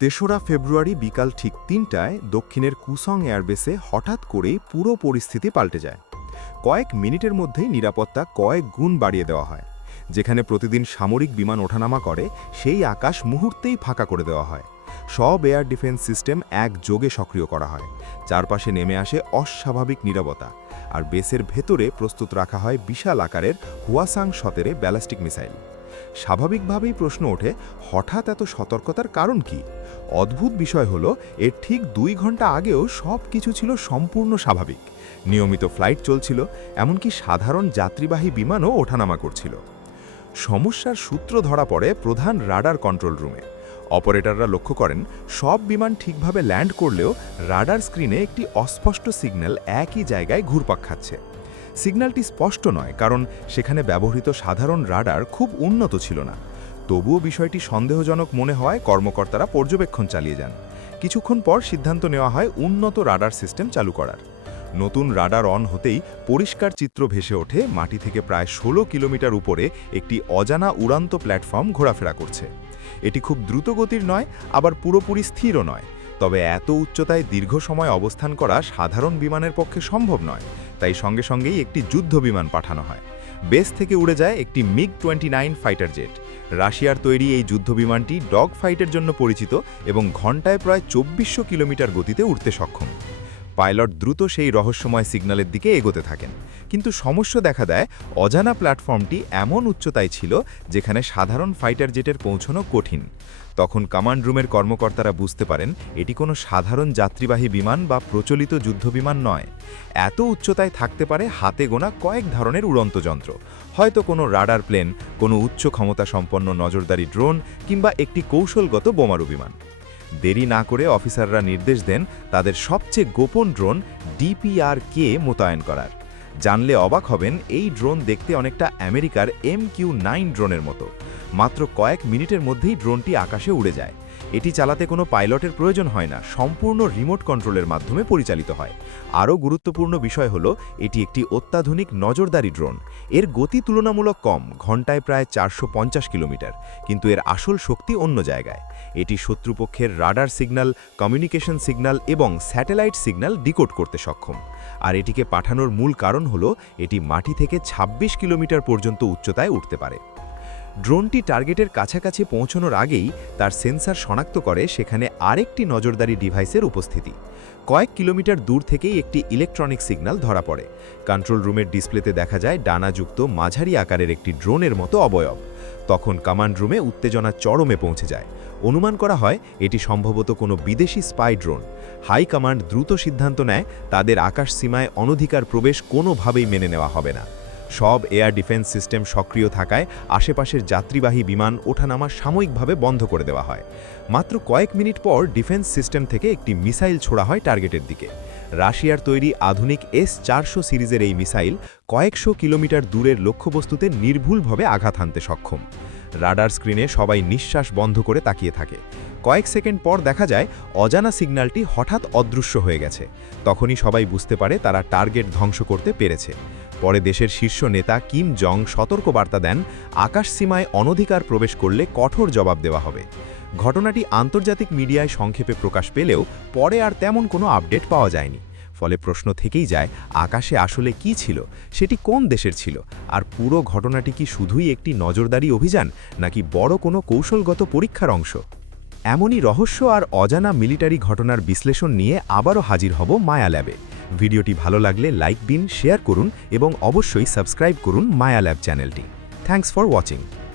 তেসরা ফেব্রুয়ারি বিকাল ঠিক ৩টায় দক্ষিণের কুসং এয়ারবেসে হঠাৎ করেই পুরো পরিস্থিতি পাল্টে যায়। কয়েক মিনিটের মধ্যেই নিরাপত্তা কয়েক গুণ বাড়িয়ে দেওয়া হয়। যেখানে প্রতিদিন সামরিক বিমান ওঠানামা করে, সেই আকাশ মুহূর্তেই ফাঁকা করে দেওয়া হয়। সব এয়ার ডিফেন্স সিস্টেম একযোগে সক্রিয় করা হয়। চারপাশে নেমে আসে অস্বাভাবিক নীরবতা, আর বেসের ভেতরে প্রস্তুত রাখা হয় বিশাল আকারের হুয়াসাং-17 ব্যালিস্টিক মিসাইল। স্বাভাবিকভাবেই প্রশ্ন ওঠে, হঠাৎ এত সতর্কতার কারণ কি? অদ্ভুত বিষয় হলো, এর ঠিক 2 ঘন্টা আগেও সব কিছু ছিল সম্পূর্ণ স্বাভাবিক। নিয়মিত ফ্লাইট চলছিল, এমনকি সাধারণ যাত্রীবাহী বিমানও ওঠানামা করছিল। সমস্যার সূত্র ধরা পড়ে প্রধান রাডার কন্ট্রোল রুমে। অপারেটররা লক্ষ্য করেন, সব বিমান ঠিকভাবে ল্যান্ড করলেও রাডার স্ক্রিনে একটি অস্পষ্ট সিগন্যাল একই জায়গায় ঘুরপাক খাচ্ছে। সিগন্যালটি স্পষ্ট নয়, কারণ সেখানে ব্যবহৃত সাধারণ রাডার খুব উন্নত ছিল না। তবুও বিষয়টি সন্দেহজনক মনে হয় কর্মকর্তারা পর্যবেক্ষণ চালিয়ে যান। কিছুক্ষণ পর সিদ্ধান্ত নেওয়া হয় উন্নত রাডার সিস্টেম চালু করার। নতুন রাডার অন হতেই পরিষ্কার চিত্র ভেসে ওঠে, মাটি থেকে প্রায় 16 কিলোমিটার উপরে একটি অজানা উড়ান্ত প্ল্যাটফর্ম ঘোরাফেরা করছে। এটি খুব দ্রুত গতির নয়, আবার পুরোপুরি স্থিরও নয়। তবে এত উচ্চতায় দীর্ঘ সময় অবস্থান করা সাধারণ বিমানের পক্ষে সম্ভব নয়, তাই সঙ্গে সঙ্গেই একটি যুদ্ধ বিমান পাঠানো হয়। বেস থেকে উড়ে যায় একটি MiG-29 ফাইটার জেট। রাশিয়ার তৈরি এই যুদ্ধ বিমানটি ডগ ফাইটের জন্য পরিচিত এবং ঘণ্টায় প্রায় 2400 কিলোমিটার গতিতে উড়তে সক্ষম। পাইলট দ্রুত সেই রহস্যময় সিগন্যালের দিকে এগোতে থাকেন, কিন্তু সমস্যা দেখা দেয়। অজানা প্ল্যাটফর্মটি এমন উচ্চতায় ছিল যেখানে সাধারণ ফাইটার জেটের পৌঁছানো কঠিন। তখন কমান্ড রুমের কর্মকর্তারা বুঝতে পারেন, এটি কোনো সাধারণ যাত্রীবাহী বিমান বা প্রচলিত যুদ্ধবিমান নয়। এত উচ্চতায় থাকতে পারে হাতে গোনা কয়েক ধরনের উড়ন্ত যন্ত্র, হয়তো কোনো রাডার প্লেন, কোনো উচ্চ ক্ষমতা সম্পন্ন নজরদারি ড্রোন, কিংবা একটি কৌশলগত বোমারু বিমান। দেরি না করে অফিসাররা নির্দেশ দেন তাদের সবচেয়ে গোপন ড্রোন DPR-K মোতায়েন করার। জানলে অবাক হবেন, এই ড্রোন দেখতে অনেকটা আমেরিকার MQ-9 ড্রোনের মতো। মাত্র কয়েক মিনিটের মধ্যেই ড্রোনটি আকাশে উড়ে যায়। এটি চালাতে কোনো পাইলটের প্রয়োজন হয় না, সম্পূর্ণ রিমোট কন্ট্রোলের মাধ্যমে পরিচালিত হয়। আরও গুরুত্বপূর্ণ বিষয় হলো, এটি একটি অত্যাধুনিক নজরদারি ড্রোন। এর গতি তুলনামূলক কম, ঘণ্টায় প্রায় 450 কিলোমিটার, কিন্তু এর আসল শক্তি অন্য জায়গায়। এটি শত্রুপক্ষের রাডার সিগন্যাল, কমিউনিকেশন সিগন্যাল এবং স্যাটেলাইট সিগন্যাল ডিকোড করতে সক্ষম। আর এটিকে পাঠানোর মূল কারণ হলো, এটি মাটি থেকে 26 কিলোমিটার পর্যন্ত উচ্চতায় উঠতে পারে। ড্রোনটি টার্গেটের কাছাকাছি পৌঁছানোর আগেই তার সেন্সর শনাক্ত করে সেখানে আরেকটি নজরদারি ডিভাইসের উপস্থিতি। কয়েক কিলোমিটার দূর থেকেই একটি ইলেকট্রনিক সিগন্যাল ধরা পড়ে। কন্ট্রোল রুমের ডিসপ্লেতে দেখা যায় ডানাযুক্ত মাঝারি আকারের একটি ড্রোনের মতো অবয়ব। তখন কমান্ড রুমে উত্তেজনা চরমে পৌঁছে যায়। অনুমান করা হয় এটি সম্ভবত কোনো বিদেশি স্পাই ড্রোন। হাই কমান্ড দ্রুত সিদ্ধান্ত নেয়, তাদের আকাশ সীমায় অনধিকার প্রবেশ কোনোভাবেই মেনে নেওয়া হবে না। সব এয়ার ডিফেন্স সিস্টেম সক্রিয় থাকায় আশেপাশের যাত্রীবাহী বিমান ওঠানামা সাময়িকভাবে বন্ধ করে দেওয়া হয়। মাত্র কয়েক মিনিট পর ডিফেন্স সিস্টেম থেকে একটি মিসাইল ছোড়া হয় টার্গেটের দিকে। রাশিয়ার তৈরি আধুনিক S-400 সিরিজের এই মিসাইল কয়েকশো কিলোমিটার দূরের লক্ষ্যবস্তুতে নির্ভুলভাবে আঘাত হানতে সক্ষম। রাডার স্ক্রিনে সবাই নিঃশ্বাস বন্ধ করে তাকিয়ে থাকে। কয়েক সেকেন্ড পর দেখা যায় অজানা সিগন্যালটি হঠাৎ অদৃশ্য হয়ে গেছে। তখনই সবাই বুঝতে পারে তারা টার্গেট ধ্বংস করতে পেরেছে। পরে দেশের শীর্ষ নেতা কিম জং সতর্কবার্তা দেন, আকাশ সীমায় অনধিকার প্রবেশ করলে কঠোর জবাব দেওয়া হবে। ঘটনাটি আন্তর্জাতিক মিডিয়ায় সংক্ষেপে প্রকাশ পেলেও পরে আর তেমন কোনো আপডেট পাওয়া যায়নি। ফলে প্রশ্ন থেকেই যায়, আকাশে আসলে কি ছিল, সেটি কোন দেশের ছিল, আর পুরো ঘটনাটি কি শুধুই একটি নজরদারি অভিযান, নাকি বড় কোনো কৌশলগত পরীক্ষার অংশ? এমনই রহস্য আর অজানা মিলিটারি ঘটনার বিশ্লেষণ নিয়ে আবারও হাজির হব মায়া ল্যাবে। ভিডিওটি ভালো লাগলে লাইক দিন, শেয়ার করুন এবং অবশ্যই সাবস্ক্রাইব করুন মায়া ল্যাব চ্যানেলটি। Thanks for watching.